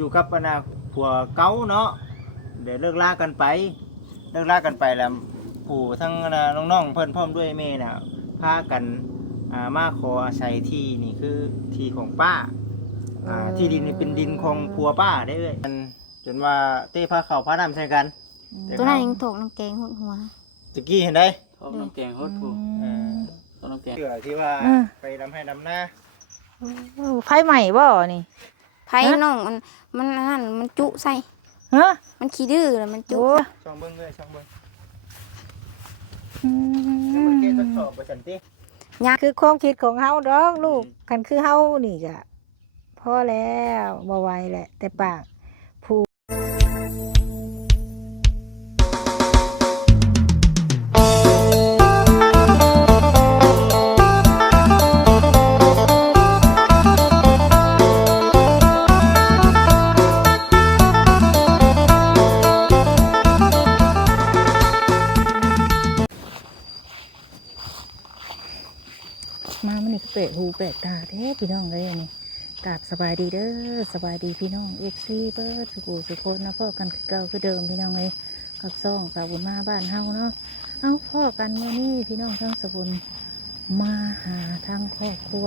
อยู่กับอนาผัวเก่าเนาะเดี๋ยวเลิกลากันไปแล้วผู้ทั้งน้องๆเพิ่นพร้อมด้วยแม่น่ะพากันมาขออาศัยที่นี่คือที่ของป้าที่ดินนี่เป็นดินของผัวป้าได้เลยจนว่าเต้พาเข้าพาน้ำใส่กันตัวนั้นยังถกน้ำแกงหัวตะกี้เห็นได้ทอกน้ำแกงฮดผู้ทอกน้ำแกงเสือที่ว่าไปดำให้ดำหน้าไฟใหม่บ่นี่ไผ่น้องมันนั่นมันจุใส่ฮะมันขี้ดื้อแล้วมันจุช่องเบิ้งเลยช่องเบิ้งเกณฑ์ทดสอบประจันติคือความคิดของเฮาดอกลูกกันคือเฮานี่ก็พอแล้วบ่ไหวแหละแต่ปากผู้มามันนี่ก็เปะหูเปะตาแท้พี่น้องเลยอันนี้กราบสบายดีเด้อสบายดีพี่น้องFCเบิร์ดสุโขนะพ่อกันคือเก่าคือเดิมพี่น้องเลยกับซ่องสาวบุญมาบ้านเฮาเนาะเอาพ่อกันเมื่อนี้พี่น้องทั้งสาวบุญมาหาทางครอบครัว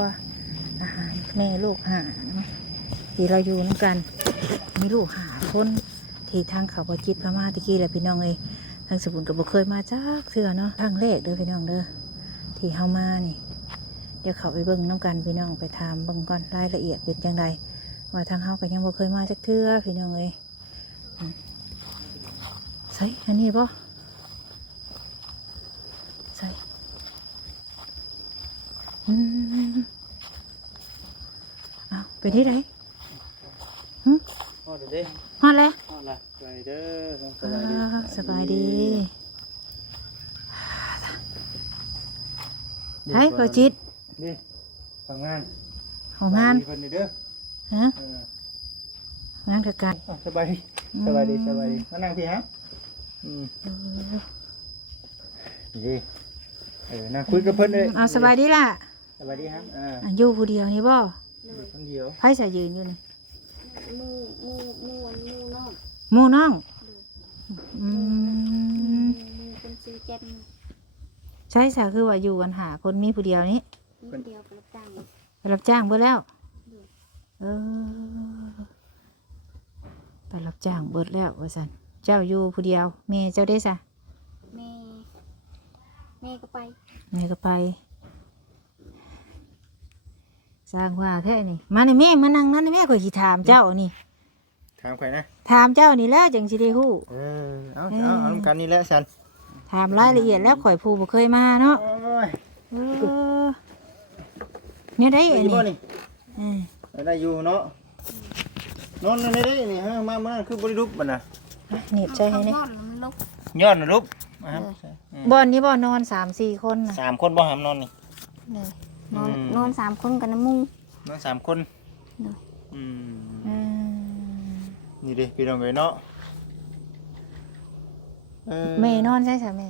อาหารแม่ลูกหาเนาะที่เราอยู่นั่นกันมีลูกหาคนที่ทางเขาบจิตพม่าตะกี้แหละพี่น้องเลยทางสาวบุญก็บ่เคยมาจากเทื่อเนาะทางแรกเด้อพี่น้องเด้อที่เฮามานี่เดี๋ยวเขาไปเบิ่งน้ำกันพี่น้องไปถามเบิ่งก่อนรายละเอียดเป็นจังไดว่าทางเฮาก็ยังบ่เคยมาจักเทื่อพี่น้องเอ้ยใส่อันนี้บ่ใส่เอาไปที่ไหนฮอดเด้ฮอดแล้วฮอดละสบายเด้อสบายดีให้เปิดจิตนี่ทำงานของงานคนนี้เด้อฮะงานกับการสบายดีมานั่งพี่ฮะดีนั่งคุยกับเพิ่นเลยเอาสบายดีล่ะสบายดีฮะอยู่ผู้เดียวนี่บ่คนเดียวไผใส่ยืนอยู่นี่มูน้องเป็นซื้อแจ่มใช่สาคือว่าอยู่กันหาคนมีผู้เดียวนี้คนเดียวไปรับจ้างไปรับจ้างเบิดแล้วไปรับจ้างเบิดแล้วว่าสันเจ้าอยู่ผู้เดียวแม่เจ้าได้ซะแม่ก็ไปสร้างว่าแท้นี่มาในแม่มานั่งนั่นในแม่ข่อยสิถามเจ้านี่ถามใครนะถามเจ้านี่แล้วจังสิได้ฮู้เอากันนี่แหละสันถามรายละเอียดแล้วข่อยผู้บ่เคยมาเนาะเนี่ยได้อันนี้ได้อยู่เนาะนอนในได้นี่ฮะมาคือบริลุกมันนะเน็บใจให้นี่ย้อนลุกบ่อนนี้บ่นอน 3-4 คนนะ3 คนบ่หามนอนนี่นอน3 คนกันนะมุ้งนอน3 คนนี่ดิพี่น้องเอ้ยเนาะแม่นอนใช่ไหม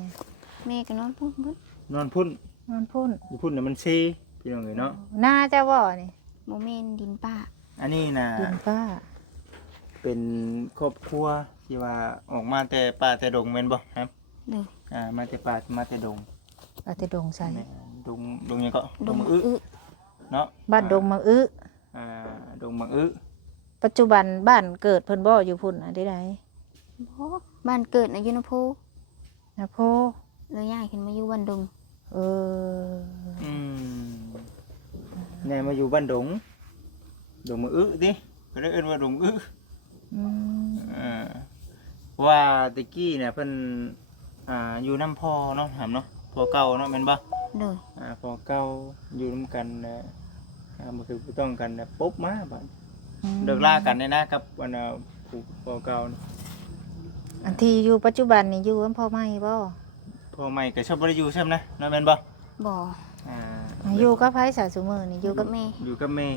แม่ก็นอนพุ่นอยู่พุ่นเนี่ยมันซีพี่น้องเอ้ยเนาะน่าจะบ่นี่โมเมนดินป้าอันนี้นะดินป้าเป็นครอบครัวที่ว่าออกมาแต่ป่าแต่ดงแม่นบ่ครับมาแต่ป่ามาแต่ดงแต่ดงใส่ดงยังก็ดงอึเนาะบ้านดงมังอึดงมังอึปัจจุบันบ้านเกิดเพิ่นบ่อยู่พุ่นได้ไดบ่บ้านเกิดอยู่นะโพเลยย้ายขึ้นมาอยู่บ้านดงเนี่ยมาอยู่บ้านดงมังอึดิก็ได้เอิ้นว่าดงอึว่าตะกี้เนี่ยเพิ่นอยู่น้ำพ่อเนาะถามเนาะพ่อเก่าเนาะแม่นบ่พ่อเก่าอยู่นำกันมันคือต้องกันปุ๊บมาบัดเลิกลากันเนี่ยนะครับวันพ่อเก่าอันที่อยู่ปัจจุบันนี่อยู่กับพ่อใหม่บ่พ่อใหม่ก็ชอบบ่ได้อยู่ใช่มั้ยนะแม่นบ่อยู่กับไผสาซุมื้อนี่อยู่กับแม่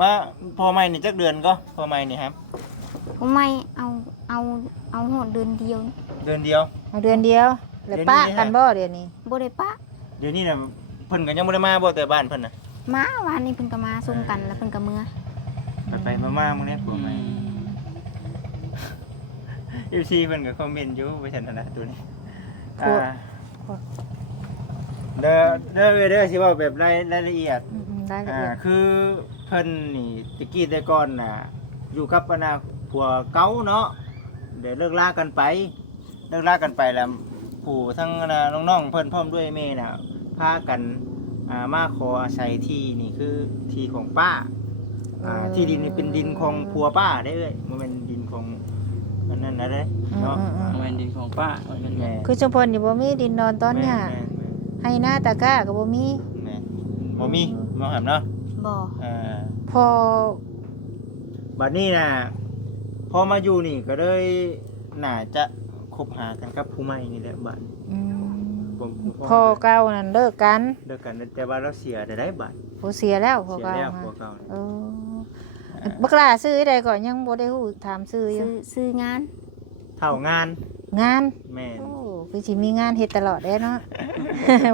มาพ่อใหม่นี่จักเดือนก็พ่อใหม่นี่ครับพ่อใหม่เอาหอดเดือนเดียวเอาเดือนเดียวแล้วป้ากันบ่เดี๋ยวนี้บ่ได้ป้าเดี๋ยวนี้น่ะเพิ่นก็ยังบ่ได้มาบ่แต่บ้านเพิ่นน่ะมาวันนี้เพิ่นก็มาส่งกันแล้วเพิ่นก็เมื่อ ไปมาๆมึงได้ผัวใหม่ยูซีเพิ่นก็คอมเมนต์อยู่ว่าฉันนั่นน่ะตัวนี้เด้อสิเว้าแบบรายละเอียด ได้ละเอียด คือเพิ่นนี่ตะกี้แต่ก่อนน่ะอยู่กับอนาผัวเก่าเนาะเดี๋ยวเลิกลากันไปแล้วผู้ทั้งน้องๆเพิ่นพร้อมด้วยแม่น่ะพากันมาขออาศัยที่นี่คือที่ของป้าที่ดินนี่เป็นดินของผัวป้าได้เอ้ยมันเป็นดินของอันนั้นนะเด้เนาะ แม่นดินของป้าว่าเป็น แม่ คือชุมพลนี่บ่มีดินนอนตอนเนี้ยให้หน้าตะกร้าก็บ่มี แม่บ่มีบ่หำเนาะ บ่ พอ บัดนี้น่ะพอมาอยู่นี่ก็เลยน่าจะคบหากันกับผู้ใหม่นี่แหละบัด อืม ผม พอเก่านั่นเลิกกัน เลิกกันแต่ว่าเราเสียได้บัด ผู้เสียแล้วพอ เสีย เก่า แล้ว มา ผัวเก่า เออบักหลาซื้อใดก่อนยังบ่ได้ฮู้ถามซื้ออยู่ ซื้องาน เท่างาน งาน แม่น โอ้คือสิมีงานเฮ็ดตลอดเด้เนาะ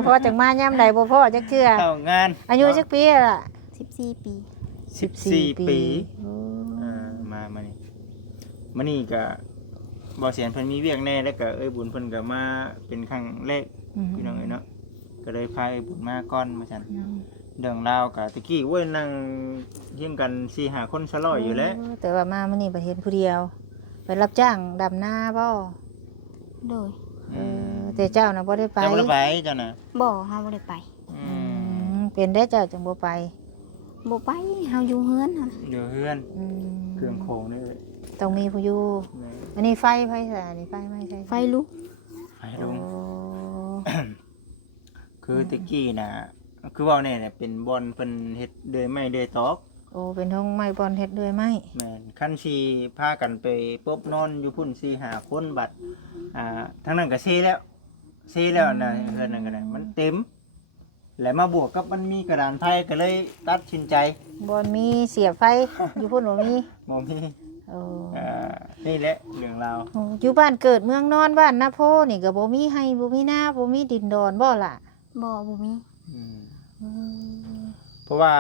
พอจังมายามใดบ่พอจักเทื่อ เท่างาน อายุจักปีล่ะ 14 ปี 14 ปี โอ้ มานี่ก็บ่เสียนเพิ่นมีเวียกแน่แล้วก็เอ้ยบุญเพิ่นก็มาเป็นครั้งแรกพี่น้องเอ้ยเนาะก็เลยพาเอ้ยบุญมาก่อนว่าซั่นเรื่องราวก็ตะกี้โว้ยนั่งเฮียงกัน 4-5 คนซะร้อยอยู่แล้ว แต่ว่ามามื้อนี้บ่เห็นผู้เดียว ไปรับจ้างดำนาบ่ โดย แต่เจ้าน่ะบ่ได้ไป เจ้าบ่ได้ไปเจ้าน่ะ บ่เฮาบ่ได้ไป เป็นได้เจ้าจังบ่ไป บ่ไปเฮาอยู่เฮือนหั่น อยู่เฮือน อืม เครื่องโคงนี่เอ้ย ต้องมีผู้อยู่ แม่ อันนี้ไฟใส่อันนี้ไฟไม่ใช่ ไฟลุก ไปลง โอ้ คือตะกี้น่ะคือเว้าแน่เนี่ยเป็นบ่อนเพิ่นเฮ็ดเดือยไม้เดือยตอก โอ้เป็นห้องไม้บอลเฮ็ดด้วยไหม แม่นคันสิพากันไปปบนอนอยู่พุ่น4-5 คนบัดทั้งนั้นก็เซแล้วนะเฮือนนั่นก็ได้มันเต็ม แล้วมาบวกกับมันมีกระดานไผ่ก็เลยตัดสินใจ บอลมีเสียบไฟ อยู่พุ่นบ่มี บ่มี โอ้ นี่แหละเรื่องราว โอ้อยู่บ้านเกิดเมืองนอนบ้านนาโพนี่ก็บ่มีให้บ่มีนาบ่มีดินดอนบ่ล่ะ บ่มี อืม อืม เพราะว่า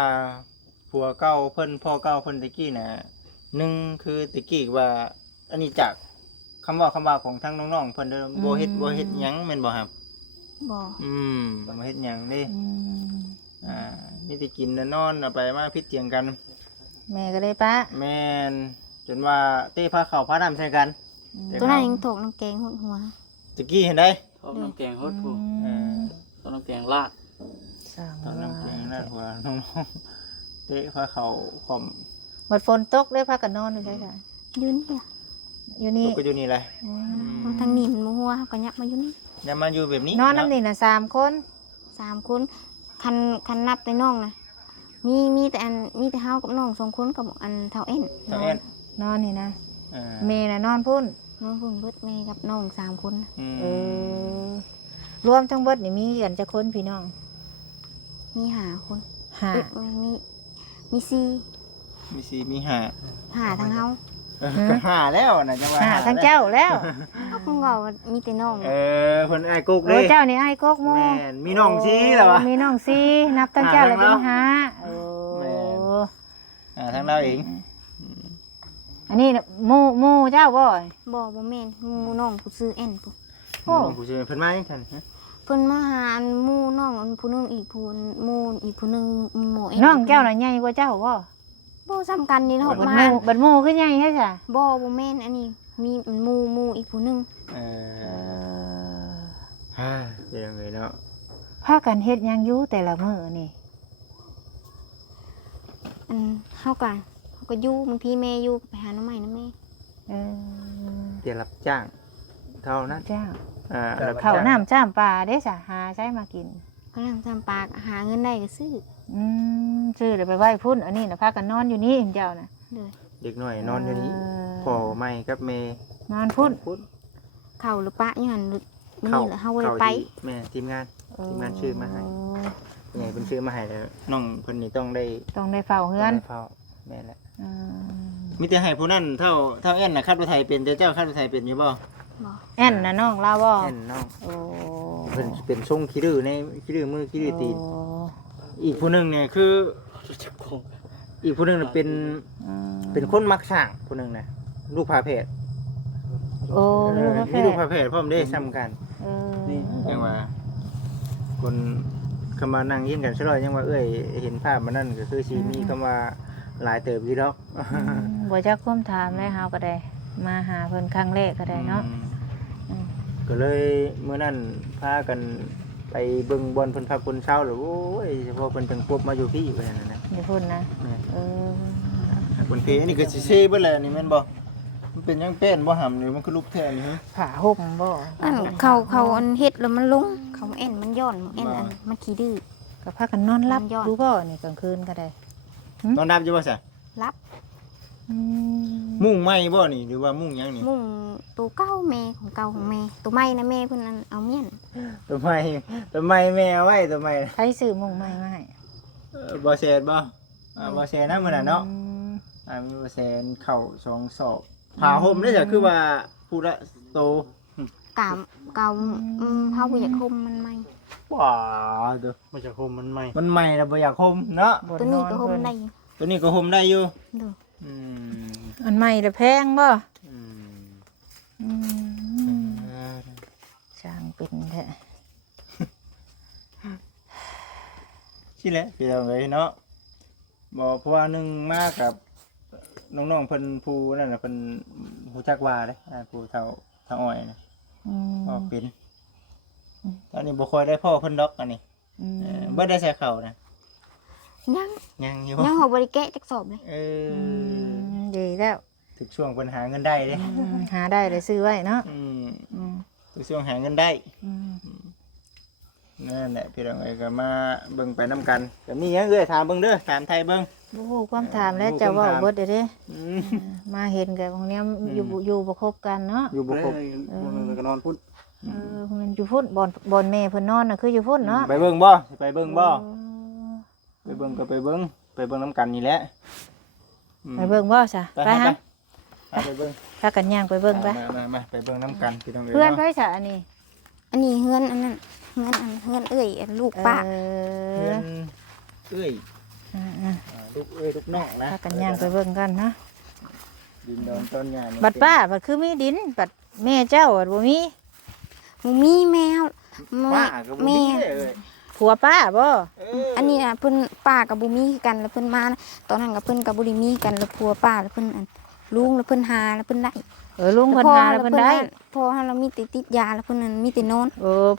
ผัวเก่าเพิ่นพ่อเก่าเพิ่นตะกี้น่ะหนึ่งคือตะกี้ว่า อันนี้จากคำว่าของทั้งน้องๆเพิ่นเด้อบ่เฮ็ดหยังแม่นบ่ครับ บ่ บ่เฮ็ดหยังเด้ อืม มีแต่กินและนอนเอาไปมาพิดเถียงกัน แม่ก็ได้ปะ แม่นจนว่าเต้พาข้าวพาน้ำใส่กัน แต่ ตัวนั้นยังถกน้ำแกงหดหัว ตะกี้เห็นได้ ทอดน้ำแกงฮดผู้ ทอดน้ำแกงลาด สร้าง ตอน ว่า น้ำแกงน่าหัวน้องๆเต้พาเขาขอม หมดฝนตกได้พากันนอนอยู่ใช่จ้ะ อยู่นี่ล่ะ อยู่ ต นี่ กก็อยู่นี่แหละ ทางนี้มันบ่หัวเฮาก็ยับมาอยู่นี่ อย่ามาอยู่แบบนี้ นอนน้ำนี่น่ะ3 คน 3 คนคันนับแต่น้องนะมีแต่มีแต่เฮากับน้อง2 คนกับอันเท่าเอ็น เท่าเอ็น นอนนี่นะ อ่า แม่น่ะนอนพุ่น น้องเพิ่นเบิดแม่กับน้อง3 คน เออรวมทั้งเบิดนี่มีกันจักคนพี่น้อง มี5 คน ห้า มี4 มีสีมีหา 5ทั้งเฮา ก็หาแล้วนะจังว่า ห้าทั้งเจ้าแล้ว เฮาคงเว้าว่ามีแต่น้อง เพิ่นไอ้กุก โอ้ เลย เจ้านี่ไอ้กกโม แม่นมีน้องชี้เหรอวะ มีน้องซีนับทั้งเจ้าเลยเป็นห้าโอ้ แม่น ทางเราเอง อันนี้น่ะหมู่เจ้าบ่ บ่แม่นหมู่น้องผู้ซื้อเอ็นผู้ โอ้ น้องผู้ช่วยเพิ่นมาจังซั่นฮะ เพิ่นมาหาอันหมู่น้องอันผู้หนึงอีกผู้หมู่อีกผู้หนึงหมู่เอ็น น้องเจ้าน่ะใหญ่กว่าเจ้าบ่ บ่ซ้ำกันนี่เนาะ บัด มา หมู่บัดหมู่คือใหญ่แท้จ้ะ บ่แม่นอันนี้มีหมู่อีกผู้หนึง ฮ่าเป็นยังไงเนาะ พากันเฮ็ดหยังอยู่แต่ละมื้อนี่ อันเฮาก็อยู่บางทีแม่อยู่ก็ไปหาหน่อไม้นำแม่ เออ เดี๋ยวรับจ้าง เท่านั้น เจ้า รับ ข้าว จ้ง น้ำจ้ามปลาเด้จ้ะหาใช้มากิน ก็นำจำปากหาเงินได้ก็ซื้อ ซื้อเลยไปไหว้พุ่นอันนี้น่ะพากันนอนอยู่นี่เจ้าน่ะ เลย เด็กหน่อยนอนอยู่นี้พ่อไม่กับแม่ นอนพุ่น พุด เข้าหรือปะอยู่หั่นมื้อนี้แหละเฮาบ่ได้ไป แม่ทีมงาน ทีมงานชื่อมาให้ ใหญ่เพิ่นซื้อมาให้แล้วน้องเพิ่นนี่ต้องได้ ต้องได้เฝ้าเฮือน ต้องได้เฝ้าแม่นแหละ อืม มีแต่ให้ผู้นั้นเท่าแอนน่ะขับรถไถเป็นแต่เจ้าขับรถไถเป็นอยู่บ่ บ่ แอนน่ะน้องลาบ่ แอนน้อง โอ้ เพิ่นเป็นทรงขี้ดื้อในขี้ดื้อมือขี้ดื้อตีน โอ้ อีกผู้หนึงเนี่ยคือ จับโคง อีกผู้หนึงน่ะเป็น อืม เป็นคนมักสร้างผู้หนึงน่ะลูกพาเพศ โอ้ลูกพระแพ มีลูก ทย์ พาเพศพร้อมได้ซ้ำกัน เออ นี่ ยังว่าคนคำว่านั่งยินกันซะเลยยังว่าเอ้ยเห็นภาพมันนั่นก็คือสิมีคำว่าหลายเติบอยู่ดอก บ่จักความถามเลยเฮาก็ได้ มาหาเพิ่นครั้งแรกก็ได้เนาะ อืม ก็เลยเมื่อนั้นพากันไปเบิ่งบอลเพิ่นพักคนเช้าแล้วโอ้ยเฉพาะเพิ่นจังควบมาอยู่พี่อยู่นั่นนะ อย่าพูดนะ แม่ เออ คนเพอันนี้ก็สิเซ่เบิดแหละนี่แม่นบ่มันเป็นยังเป็นบ่หำนี่มันคือลูกแท้นี่ฮะ ผ้าห่มบ่ อันเขาอันเฮ็ดแล้วมันลงเขาเอ็นมันย้อนเอ็นอันมันขี้ดื้อ ก็พากันนอนหลับ มันยอด ดูบ่นี่กลางคืนก็ได้ นอนดับอยู่บ่ซะ รับ อืม มุ่งไหม้บ่นี่หรือว่ามุ่งหยังนี่ มุ่งตัวเก่าแม่ของเก่าของแม่ตัวใหม่นะแม่เพิ่นอันเอาเมียน ตัวไม้แม่เอาไว้ตัวไม้ ใครซื้อมุ้งใหม่มาให้ บ่แซนบ่บ่แซนนะมื้อน่ะเนาะ อืม มีบ่แซนเข้า2ศอกผ้าห่มนี่จ้ะคือว่าผู้ละโต กามเก่าเฮาบ่อยากคมมันใหม่ ว้าเด้อ มันจะคมมันไหม มันใหม่แล้วบ่อยากห่มเนาะ บ่ ตัวนี้ก็คม เพิ่น ได้อยู่ ตัวนี้ก็ห่มได้อยู่ ดู อืม อันใหม่ละแพงบ่ อืม อืมช่างเป็นแท้ สิแหละพี่น้องเอ้ยเนาะบ่เพราะว่าหนึงมากับน้องๆเพิ่นผู้นั่นน่ะเพิ่นรู้จักว่าเด้ผู้เฒ่าอ้อยนะ อืม ก็เป็นตอนนี้บ่ค่อยได้พ่อเพิ่นดอกอันนี้ อืม บ่ได้ใส่ข้าวนะ ยัง ยังอยู่ ยังเฮาบ่ได้แกะจักสอบเลย เอ อื อ มดีแล้ว ถึกช่วงเพิ่นหาเงินได้เด้ หาได้เลยซื้อไว้เนาะ อืม อืม ถึกช่วงหาเงินได้ อืม นั่นแหละพี่น้องเอ้ยก็มาเบิ่งไปนํกันก็มีหยังเอ้ยถามเบิ่งเด้อถามไทยเบิ่ง บ่ฮู้ความถามแล้วจะเว้าเบิดเด้อเด้ อืม มาเห็นกันพวกเนี้ยอยู่บ่ครบกันเนาะ อยู่บ่ครบ มันก็นอนพุ่น มันอยู่พุ่นบอนแม่เพิ่นนอนน่ะคืออยู่พุ่นเนาะ ไปเบิ่งบ่ไปเบิ่งบ่ เออ ไปเบิ่งก็ไปเบิ่งนํกันนี่แหละอืม ไปเบิ่งบ่ซะไปฮะ ไปเบิ่ง พากันย่างไปเบิ่งไป มาไปเบิ่งนํกันพี่น้องเอ้ย เพื่อน เนาะ ไผซะอันนี้ อันนี้เฮือนอันนั้นเฮือนเอ้ยอันลูกป้า เอ เพื่ อ อนเอ้ย อ่า ลูกเอ้ยลูกน้องนะ พากันย่างไปเบิ่งกันนะ ดินดอนต้นหญ้านี่ บัดป้าบัดคือมีดินบัดแม่เจ้าบัดบ่มี บ่มีแมว ป้าก็บ่ แม่ มีเอ้ย ผัวป้าบ่ อันนี้น่ะเพิ่นป้ากับบ่มีกันแล้วเพิ่นมาตอนนั้นกับเพิ่นกับบ่ได้มีกันแล้วผัวป้าแล้วเพิ่นอันลุงแล้วเพิ่นหาแล้วเพิ่นได้ ลุงเพิ่นหาแล้วเพิ่นได้ พอเรามีติดยาแล้วเพิ่นนั่นมีแต่นอน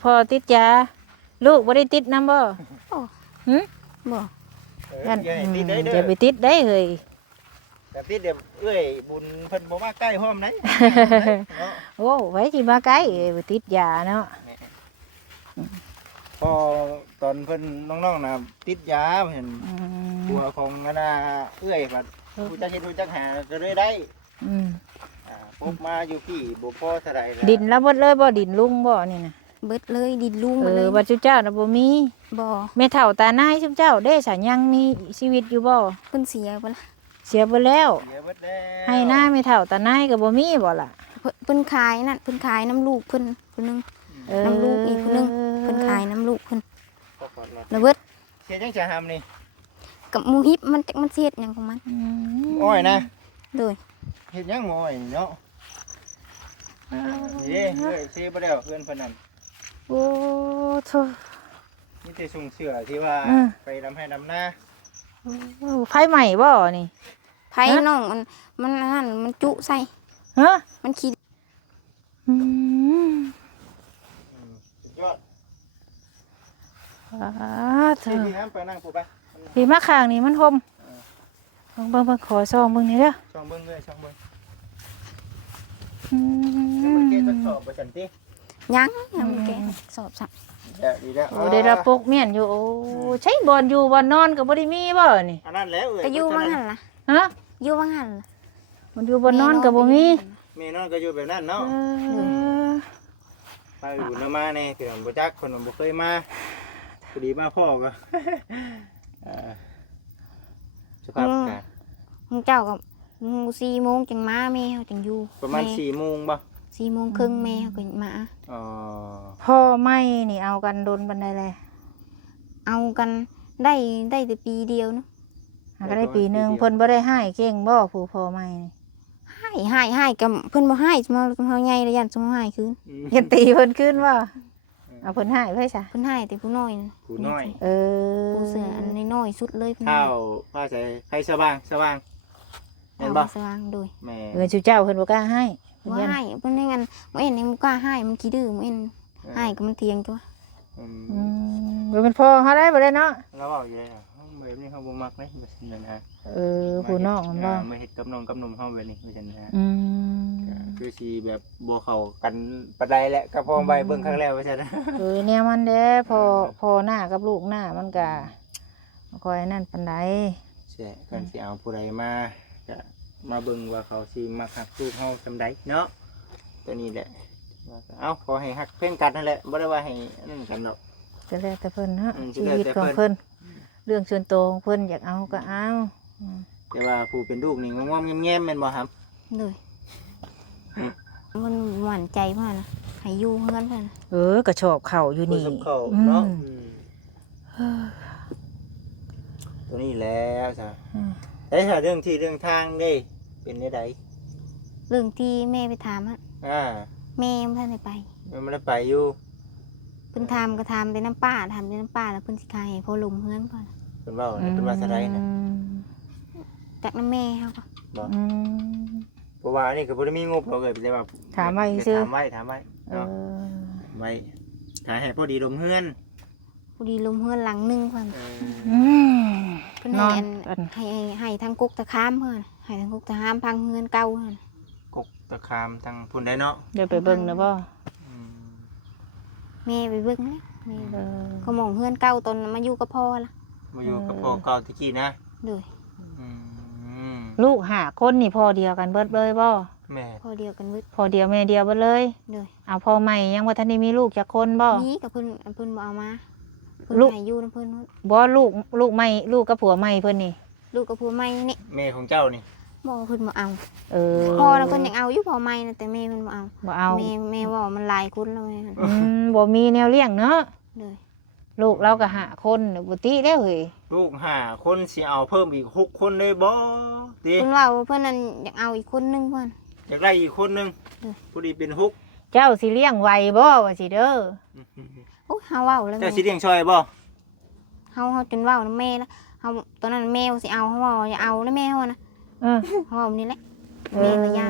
พ่อติดยาลูกบ่ได้ติดนำบ่หึ บ่ นั่น อย่าให้ติดได้ อย่าไปติดได้เฮ้ย แต่ติดเดี๋ยวเอ้ยบุญเพิ่นบ่มาใกล้พร้อมไหนเนาะ โอ้ไว้สิมาไกลไปติดยาเนาะ พอตอนเพิ่นน้องๆน่ะติดยาเห็น อื ผัว ม ของนานาเอ้ยบัดผู้จักเฮ็ดผู้จักหาก็เลยได้ อืม ปุ๊บมาอยู่พี่บ่พอเท่าใดแล้ว ดินแล้วหมดเลยบ่ดินลุงบ่นี่นะ เบิดเลยดินลุงหมดเลย บัดจุเจ้าน่ะบ่มี บ่ แม่เฒ่าตานายจุเจ้าเด้สายังมีชีวิตอยู่บ่ เพิ่นเสียไปละ เสียไปแล้ว เสียเบิดแล้ว ให้หน้าแม่เฒ่าตานายก็บ่มีบ่ล่ะ เพิ่นขายนั่นเพิ่นขายน้ำลูกเพิ่นคนนึง น้ำลูกอีกผู้หนึ่ง เพิ่นขายน้ำลูกเพิ่นระเบิด เสียจังจะหามนี่ กับหมูฮิปมันจักมันสิเฮ็ดหยังของมัน อืม อ้อยนะ โดย เฮ็ดหยังหมออ้อยเนาะนี่เด้เอ้ยเสียบ่แล้วเพื่อนเพิ่นนั่น โอ้โธ่ มีแต่ส่งเสื้อที่ว่า อืม ไปดำให้ดำนา ไฟใหม่บ่นี่ ไผน้องมันนั่นมันจุใส่ ฮะ มันขี้ อืม สุดยอด เธ ที่ อ ที่น้ำไปนั่งปุ๊บไป พี่มาข้างนี่มันห่มเบิ่งขอซองเบิ่งนี่เด้อ ช่องเบิ้งเลยช่องเบิ้ง อื แล้วมันเก ม จะสอบไปสันติ ยังมันแกะสอบสัก ดีแล้ว โอ้ได้รับปกเมียนอยู่โอ้ใช้บอลอยู่บอลนอนก็บ่ได้มีบ่นี่ อันนั้นแล้วเอ้ย ก็อยู่ว่างหั่นล่ะ ฮะ อยู่ว่างหั่นล่ะ มันอยู่บอลนอนก็บ่มี แม่นอนก็อยู่แบบนั้นเนาะ เออ ไปอยู่นมาแน่เถื่อนบ่จักคนบ่เคยมาพอดีมาพ่อก็ สภาพอากาศ มึงเจ้ากับมึง4โมงจังมาแม่เฮาจังอยู่ ประมาณ4 โมงบ่ 4โมงครึ่งแม่เฮาก็มา อ๋อ พ่อไม่นี่เอากันโดนบันไดเลย เอากันได้แต่ปีเดียวเนาะ หาก็ได้ปีหนึงเพิ่นบ่ได้ให้เก่งบ่ผู้พ่อใหม่นี่ ให้กับเพิ่นบ่ให้มาเฮาใหญ่แล้วยันสมให้คืน ยันตีเพิ่นขึ้นบ่เอาเพิ่นให้ไว้ซะ เพิ่นให้แต่ผู้น้อยนะ ผู้น้อย เออ ผู้เสืออันน้อยๆสุดเลยเพิ่น ข้าวผ้าใส่ไฟสว่างเห็นบ่ สว่างโดย แม่ เงินชูเจ้าเพิ่นบ่กล้าให้เพิ่น บ่ ยัน ให้เพิ่นให้กันบ่เอ็นยังบ่กล้าให้มันขี้ดื้อบ่เอ็นให้ก็มันเถียงตัว อืม อืมบ่เป็นพ่อเฮาได้บ่ได้เนาะ แล้วเว้าอยู่เลยอ่ะแบบนี้เขาบ่มักเลยว่าซั่นนะ เออผู้น้องมันบ่ มาเฮ็ดกับน้องกับหนุ่มเฮาแบบนี้ว่าซั่นนะ อืม คือสิแบบบ่เข้ากันปานใดแหละก็พอใบเบิ่งครั้งแล้วว่าซั่นนะ เออแนวมันเด้พอหน้ากับลูกหน้ามันก็บ่ค่อยนั่นปานใด ใช่กันสิเอาผู้ใดมาก็มาเบิ่งว่าเขาสิมักฮักลูกเฮาซำใดเนาะตัวนี้แหละว่าก็เอาขอให้ฮักเพ่งกันนั่นแหละบ่ได้ว่าให้นั่นกันดอก จะแล้วแต่เพิ่นเนาะ อืม ชีวิตของเพิ่นเรื่องส่วนตัวของเพิ่นอยากเอาก็เอาอืม แต่ว่าผู้เป็นลูกนี่งอมๆแง้มๆแม่นบ่ครับ เลยมันหวานใจมากนะให้อยู่เฮือนเพิ่น เออกระชอบเข่าอยู่นี่ ผู้สบเขา อื เนาะ ม ตัวนี้แล้วจ้ะ อืม เอ้ยถ้าเรื่องที่เรื่องทางเด้เป็นได้ใด เรื่องที่แม่ไปถามฮะ อ่า แม่ยังบ่ทันได้ไป มันไม่ได้ไปอยู่ เพิ่นถามก็ถามแต่น้ำป้าถามแต่น้ำป้าแล้วเพิ่นสิขายให้พ่อลมเฮือนเพิ่น เป็นเว่าเนี่ยเป็นว่าสะไรนะ จากน้ำแม่เฮาก็ บอก อืม เพราะว่าอันนี่ก็บ่ได้มีงบเราเลยแต่ว่า ถามไว้ซื่อ ถามไว้ เอ เนาะ อ ไว้ถ่ายให้พอดีลมเฮือน พอดีลมเฮือนหลังหนึงเพิ่น อืม เพิ่น นอน อันให้ทางกุกตะคามเพิ่นให้ทางกุกตะคามพังเฮือนเก่าเพิ่น กกตะคามทางพุ่นได้เนาะ เดี๋ยวไปเบิ่งนะบ่ อืม แม่ไปเบิ่งแล้วแม่ เออ เขามองเฮือนเก่าตอนมาอยู่กับพ่อละ มาอยู่กับพ่อเก่าตะกี้นะ โดย อืม ลูกหาคนนี่พ่อเดียวกันเบิดเลยบ่ แม่ พ่อเดียวกันเบิด พ่อเดียวแม่เดียวเบิดเลย โดย เอาพ่อใหม่ยังว่าทันได้มีลูกจักคนบ่ มีกับเพิ่นบ่เอามาเพิ่น ลูก ให้อยู่นํเพิ่น บ่ลูกใหม่ลูกกับผัวใหม่เพิ่นนี่ ลูกกับผัวใหม่นี่ แม่ของเจ้านี่ บ่เพิ่นบ่เอา เออ พ่อน่ะเพิ่นยังเอาอยู่พ่อใหม่น่ะแต่แม่เพิ่นบ่เอา บ่เอา แม่ว่ามันหลายคนแล้วแม่ อืมบ่มีแนวเลี้ยงเนาะ โดย ลูกเราก็หาคนบ่ติแล้วเฮ้ย ลูก5คนสิเอาเพิ่มอีก6คนเลยบ่ติ เพิ่นว่าเพิ่นนั่นอยากเอาอีกคนนึงเพิ่น อยากได้อีกคนหนึง อืม พอดีเป็น6 เจ้าสิเลี้ยงไวบ่ว่าสิเด้อ โอ้ยเฮาเว้าแล้ว เจ้า แม่ สิเลี้ยงช่วยบ่ เฮาจนเว้านำแม่แล้วเฮาตอนนั้นแม่สิเอาเฮาว่าอย่าเอาแล้วแม่เฮานะ เออ เฮาเว้านี่แหละแม่ก็ยา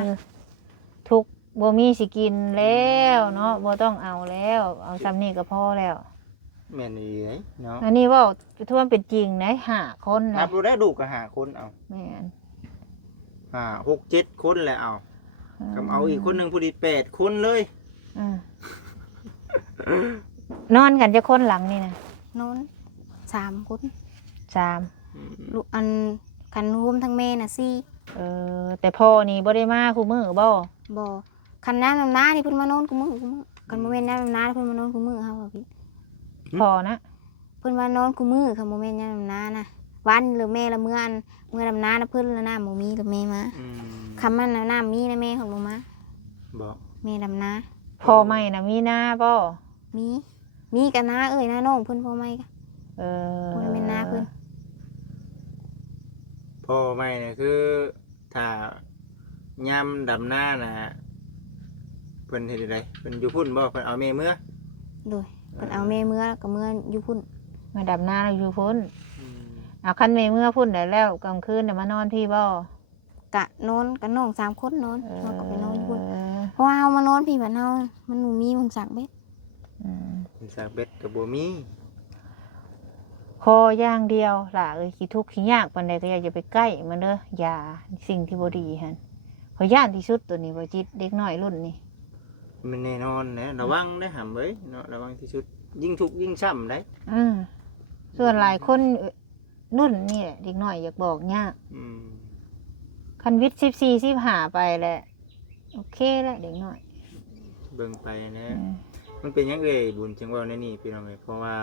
ทุกข์บ่มีสิกินแล้วเนาะบ่ต้องเอาแล้วเอาซ้ำนี้ก็พอแล้ว แม่นอีเอ้ยเนาะ อันนี้เว่าทั่วเป็นจริงนะหาคน นั นะ บดูได้ลูกก็5คนเอา แม่น 6 7คนแหละเอากำเอาอีกคนหนึงพอดี8คนเลย อ่านอนกันจะคนหลังนี่นะ นอน3คน สาม ลูกอันคันรวมทั้งแม่น่ะ4 แต่พ่อนี่บ่ได้มาคู่มือบ่ บ่คันน้ำน้านี่เพิ่นมานอนกูมื้อคันบ่แม่นน้ำน้าเพิ่นมานอนกูมื้อเฮาว่าพี่ พ่อนะ เพิ่นว่านอนกูมื้อค่ะบ่แม่นน้ำน้านะวันหรือแม่ละเมื่ออันเมื่อดำน้านะเพิ่นละน้ำบ่มีแล้วแม่มา อืม คำมันน่ะน้ำมีนะแม่ของบ่มา บอก แม่ดำน้า พ่อไม่นะมีหน้าบ่ มีกับน้าเอ้ยน้าน้องเพิ่นพ่อไม่ก็ เออ บ่ได้แม่นน้าเพิ่น พ่อไม่เนี่ยคือถ้ายามดำหน้าน่ะเพิ่นเฮ็ดได้เพิ่นอยู่พุ่นบ่เพิ่นเอาแม่เมื่อ โดยเพิ่นเอาแม่เมื่อก็เมื่ออยู่พุ่น มาดับหน้าเราอยู่พุ่น อืม เอาคันแม่เมื่อพุ่นได้แล้วกลางคืนน่ะมานอนพี่บ่ กะนอนกับน้อง3คนนอน เอ เฮาก็ไปนอนอยู่พุ่น อ เพราะว่าเฮามานอนพี่บ้านเฮามันบ่มีมันสักเบ็ด อืม เพิ่นสร้างเบ็ดก็บ่มี ขออย่างเดียวล่ะขี้ทุกข์ขี้ยากปานใดก็อย่าไปใกล้มันเด้ออย่าสิ่งที่บ่ดีหั่นขอยย่านที่สุดตัวนี้บ่จิตเด็กน้อยรุ่นนี้ มันแน่นอนนะระวังได้อหำเอ้ยเนาะระวังที่สุดยิ่งทุกข์ยิ่งช้ำได้ ส่วนหลายคนนุ่นนี่แหละเด็กน้อยอยากบอกยาก อืม คันวิทย์14-15ไปแหละโอเคแล้วเด็กน้อย เบิ่งไปนะมันเป็นหยังเอ่ยบุญจังว่าในนี่พี่น้องเอ้ยเพราะว่า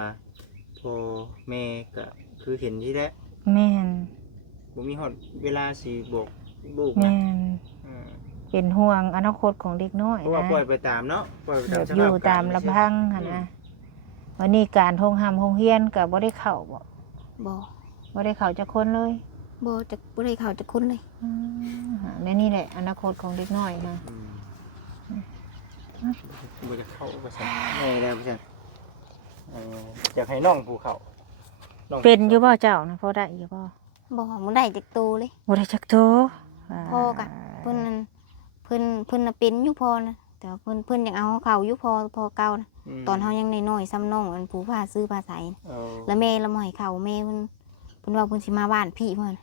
พ่อแม่ก็คือเห็นที่แล้ว แม่น บ่มีฮอดเวลาสิบอกลูก แม่ นะ น อืม เป็นห่วงอนาคตของเด็กน้อย เพราะว่า นะ ปล่อยไปตามเนาะปล่อยไป แบ ตาม บ ส อ ภา ยู่ พ ตามลำพังหั่นนะวันนี้การโรงเรียนก็บ่ได้เข้าบ่ บ่ บ่ได้เข้าจักคนเลย บ่จะบ่ได้เข้าจักคนเลย และนี่แหละอนาคตของเด็กน้อยค่ะ บ่จะเข้าบ่ใช่แม่แล้วบ่ใช่อยากให้น้องภูเขาน้อง เป็นอยู่บ่เจ้านะพอได้อยู่บ่ บ่ได้จักโตเลย บ่ได้จักโต พ่อกะเพิ่นนั่นเพิ่นน่ะเป็นอยู่พอนะแต่ว่าเพิ่นอยากเอาเขาอยู่พอเก่านะตอนเฮายังน้อยๆซ้ำน้องอันผู้พาซื้อพาใส่นะ เอา แล้วแม่ละบ่ให้เขาแม่เพิ่นว่าเพิ่นสิมาบ้านพี่เพิ่น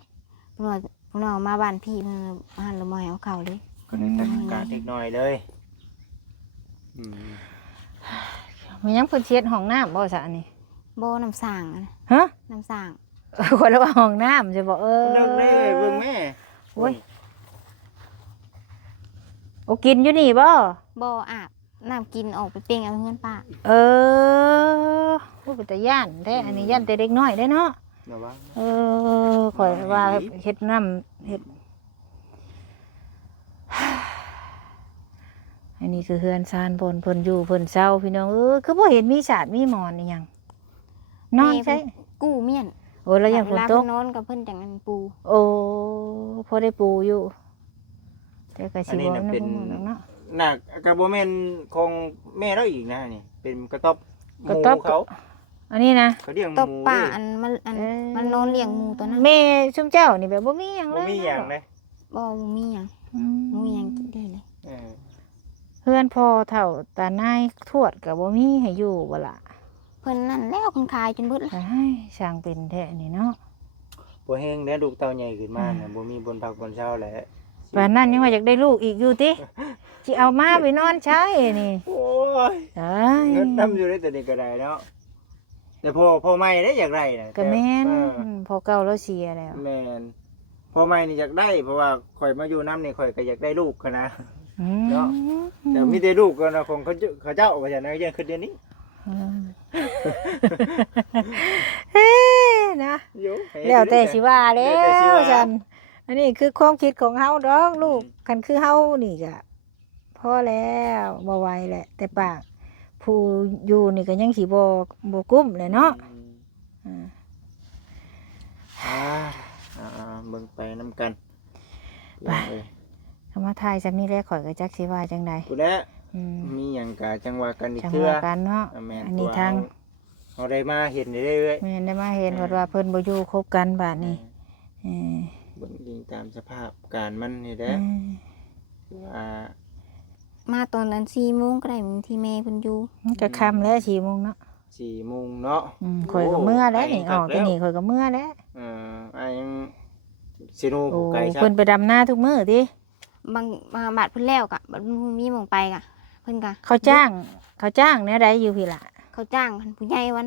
ว่ามาบ้านพี่เพิ่นหันละบ่ให้เอาเขาเลย ก็ได้แต่งการเล็กน้อยเลยอืม มันยังเพิ่นเช็ดห้องน้ำบ่ซะอันนี้ บ่น้ำสร้างอะนะ ฮะ น้ำสร้าง คนละว่าห้องน้ำจะบอกเบิ่งแม่เบิ่งแม่ โอ้ยโอ้กินอยู่นี่บ่ บ่อาบน้ำกินออกไปเป่งเอาเงินป้า เออพูดเป็นตาย่านแท้อันนี้ย่านแต่เด็กน้อยได้เนาะ ระวัง ข่อยว่าเฮ็ดน้ำเฮ็ด อันนี้คือเฮือนซานเพิ่นอยู่เพิ่นเศร้าพี่น้องคือบ่เห็นมีศาสตร์มีหมอนอีหยังนอนใช่ กู้เมียน โอ้แล้วยังฝนตก เวลาเพิ่นนอนกับเพิ่นจังอันปู โอ้พอได้ปูอยู่แต่ก็สิ อันนี้ บ่ น่ะ นั่น เป็น บ่หมดเนาะ หนักกระโบแมนของแม่เราอีกนะนี่เป็นกระต๊อบห กระ มู ต๊อบ เขา อันนี้นะ เขาเลี้ยงห ตบ มู ป่า เด้ อันมันนอนเลี้ยงหมูตัวนั้น แม่ชุมเจ้านี่แบบบ่มีหยังเล บ่ ย มีอย่างเลย บ่มีหยัง อืม บ่มีหยังกินได้เลย เออ เพื่อนพ่อเฒ่าตานายทวดก็บ่มีให้อยู่บ่ล่ะ เพิ่นนั่นแล้วเพิ่นขายจนเบิดเลย ก็ให้ช่างเป็นแท้นี่เนาะ บ่แห้งแล้วลูกเต้าใหญ่ขึ้นมาน่ะบ่มีบนพักบนเช้าแหละ ป่านนั้นยังว่าอยากได้ลูกอีกอยู่ติสิเอามาไปนอนใช้นี่ โอ้ย ได้ เงินนำอยู่ได้แต่นี้ก็ได้เนาะแต่พ่อใหม่ได้อยากได้น่ะ ก็แม่น เออ พอเก่าแล้วเสียแล้ว แม่นพ่อใหม่นี่อยากได้เพราะว่าข่อยมาอยู่น้ำนี่ข่อยก็อยากได้ลูกหั้นนะ อืม เนาะ แต่มีแต่ลูกก็นะของเขาเจ้าว่าอย่างนั้นยังคือเดือนนี้ อืมเฮ้นะ อยู่ แล้วแต่สิว่าแล้ แล้วแต่สิ ว ว่า ฉันอันนี้คือความคิดของเฮาดอกลูกคันคือเฮานี่ก็พอแล้วบ่ไหวแหละ แต่ปากผู้อยู่นี่ก็ยังสิบ่กุ้มเลยเนาะอ่า เบิ่งไปน้ำกัน ไป คำว่าทายจากนี้แหละข่อยก็จักสิว่าจังใด กูแล้ อืม มีอย่างกะจังหวะกันอีก จัง เทื่อ ว่ากันเนาะ แม่น อันนี้ ตัว ทาง เอาได้มาเห็นได้เรื่อย แม่นได้มาเห็นว่าเพิ่นบ่อยู่คบกันบาดนี้เออ เบิ่งยิงตามสภาพการมันนี่แห เอ ละ อ ว่า มาตอนนั้น4 โมงก็ได้บางทีแม่เพิ่นอยู่ มันก็ค่ำแล้ว4 โมงเนาะ 4 โมงเนาะ ข่อยก็เมื่อแล้วนี่ออกแต่นี่ข่อยก็เมื่อแล้ว ยังสิโน โอ้ ผู้ไกลซะ เพิ่นไปดำนาทุกมื้อติ บางบาดเพิ่นแล้วกะบัดมีหม่องไปกะเพิ่นกะ เขาจ้างแนวใดอยู่พี่ล่ะ เขาจ้างคันผู้ใหญ่วัน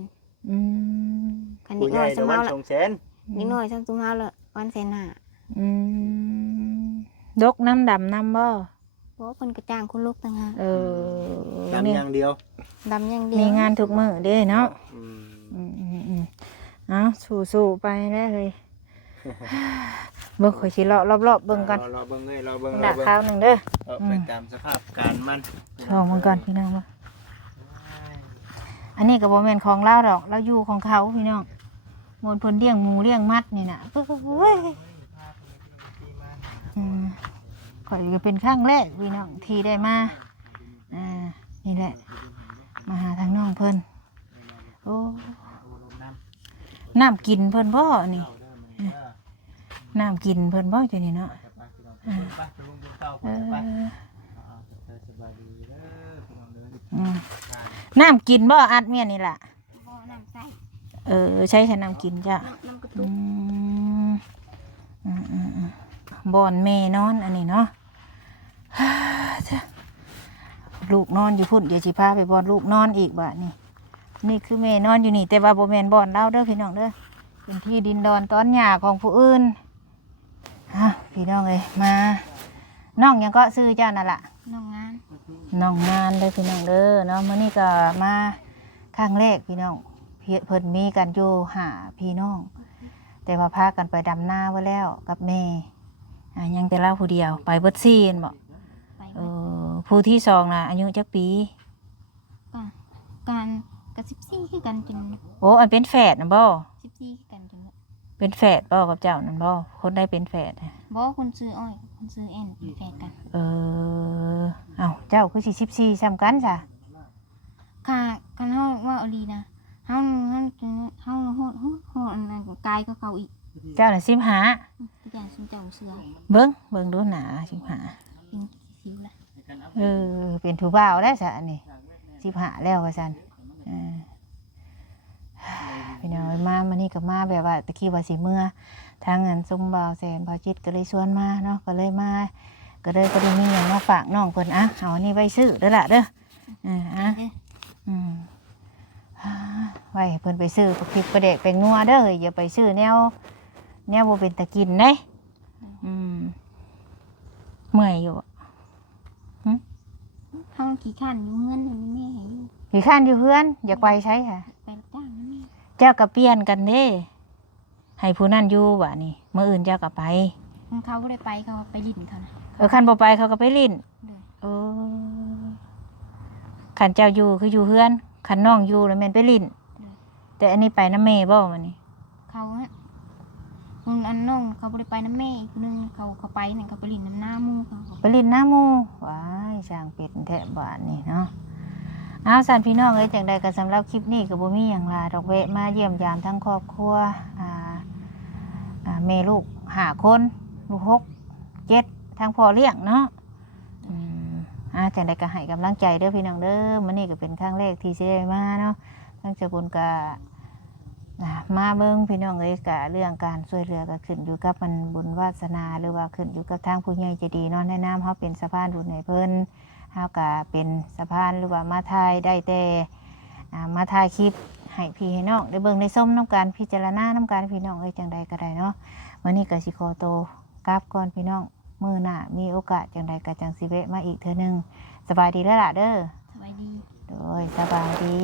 200,000 อืม คัน ผู้ เด็ก ให น้ ญ่ อยส เดี๋ยว ม วั เฮาน ละ 200,000 เด็กน้อยสมเฮาละวัน150,000 อืมดกน้ำดำน้ำบ่ เพราะว่าเพิ่นก็จ้างคุณลูกต่างหาก เออ ดำ เนี่ย อย่างเดียว ดำอย่างเดียว มีงานทุกมื้อเด้เนาะ อืม อืมเอาสู้ๆไปแล้วเฮ้ย เบิ่งข่อยสิเลาะรอบๆเบิ่งก่อน รอเบิ่งเลยรอเบิ่ง ดักข้าวหนึงเด้อ ไปตามสภาพการมัน ลองเบิ่งก่อนพี่น้องบ่อันนี้ก็บ่แม่นของเราดอกเราอยู่ของเขาพี่น้องมนต์เพิ่นเลี้ยงหมูเลี้ยงมัดนี่น่ะเว้ยข่อยก็เป็นครั้งแรกพี่น้องที่ได้มานี่แหละมาหาทางน้องเพิ่นโอ้น้ำกินเพิ่นบ่นี่น้ำกินเพิ่นบ่อยู่นี่เนาะน้ำกินบ่อัดเมียนี่ล่ะ บ่น้ำใส่ ใช้แค่น้ำกินจ้ะ น้ำกระ อื ตุก มบ่อนแม่นอนอันนี้เนาะ ลูกนอนอยู่พุ่นเดี๋ยวสิพาไปบ่อนลูกนอนอีกบาดนี่นี่คือแม่นอนอยู่นี่แต่ว่าบ่แม่นบ่อนเราเด้อพี่น้องเด้อเป็นที่ดินดอนตอนหญ้าของผู้อื่นพี่น้องเอ้ยมาน้องยังก็ซื้อเจ้านั่นล่ะ น้องงาน น้องงานเด้อพี่น้องเด้อเนาะมื้อนี้ก็มาครั้งแรกพี่น้องเพิ่นมีกันอยู่5พี่น้องแต่ว่าพากันไปดำนาไว้แล้วกับแม่ยังแต่เราผู้เดียวไปเบิด4เห็นบ่ ไป ผู้ที่2น่ะอายุจักปี การกับ14คือกันจน โอ้อันเป็นแฝดน่ะบ่ 14คือกันจน เ เป็นแฝดบ่กับเจ้านั่นบ่คนได้เป็นแฝดอะ บ่คนซื้ออ้อยคนซื้อแอนเป็นแฟนกัน เออเอาเจ้าคือสิ14ซ้ำกันจ้ะ ค่ะกันเฮาว่าเอาดีนะเฮาโหดอันนั้นกายก็เก่าอีก เจ้าน่ะ15 ทุกอย่างซึ่งเจ้าเสือ เบิ่งดูหนา15 เป็นสิวละ เออเป็นผู้บ่าวได้ซะอันนี้15แล้วว่าซั่นพี่น้องมามื้อนี้ก็มาแบบว่าตะกี้ว่าสิเมื่อทางอันซุมบ่าวแสนบ่าวจิตก็เลยชวนมาเนาะก็เลยมาก็เลยบ่ได้มีหยังมาฝากน้องเพิ่นอ่ะเอาอันนี้ไว้ซื้อเด้อล่ะเด้ออ่ะ เด้อ อืมไว้เพิ่นไปซื้อพริกประเดกแป้งนัวเด้อเฮ้ยอย่าไปซื้อแนวบ่เป็นตะกินเด้เมื่อยอยู่ เฮาขี้ข้านอยู่เงินอยู่แม่ให้อยู่ ขี้ข้านอยู่เฮือนอยากไปใช้ค่ะ ไปรับจ้างนะแม่ เจ้าก็เปลี่ยนกันเด้ให้ผู้นั้นอยู่ว่ะนี่มื้ออื่นเจ้าก็ไป เขาบ่ได้ไปเขาไปลิ้นเขานะ คันบ่ไปเขาก็ไปลิ้น เด้อ เออคันเจ้าอยู่คืออยู่เฮือนคันน้องอยู่แล้วแม่นไปลิ้นแต่อันนี้ไปนำแม่บ่มื้อนี้ เขาฮะคนอันน้องเขาบ่ได้ไปนํแม่อีกนึงเขาไปนั่นเขาไปลิ้นน้ำหน้าหมู่เขา ไปลิ้นน้าหมู่ว้ายช่างเป็ดแท้บ้านนี่เนาะเอาสั่นพี่น้องเอ้ยจังใดก็สำหรับคลิปนี้ก็บ่มีหยังล่ะดอกแวะมาเยี่ยมยามทั้งครอบครัวแม่ลูก5คนลูก6 7ทั้งพ่อเลี้ยงเนาะจังใดก็ให้กำลังใจเด้อพี่น้องเด้อมื้อนี้ก็เป็นครั้งแรกที่สิได้มาเนาะทั้งเจ้าบุญก็มาเบิ่งพี่น้องเอ้ยก็เรื่องการช่วยเหลือก็ขึ้นอยู่กับมันบุญวาสนาหรือว่าขึ้นอยู่กับทางผู้ใหญ่ใจดีเนาะแนะนำเฮาเป็นสะพานบุญให้เพิ่นเฮาก็เป็นสะพานหรือว่ามาถ่ายได้แต่มาถ่ายคลิปให้พี่ให้น้องได้เบิ่งได้ชมนำกันพิจารณานำกันพี่น้องเอ้ยจังใดก็ได้เนาะมื้อนี้ก็สิขอตัวกลับก่อนพี่น้องมื้อหน้ามีโอกาสจังใดก็จังสิแวะมาอีกเทื่อนึงสบายดีแล้วล่ะเด้อ สบายดี โดยสบายดี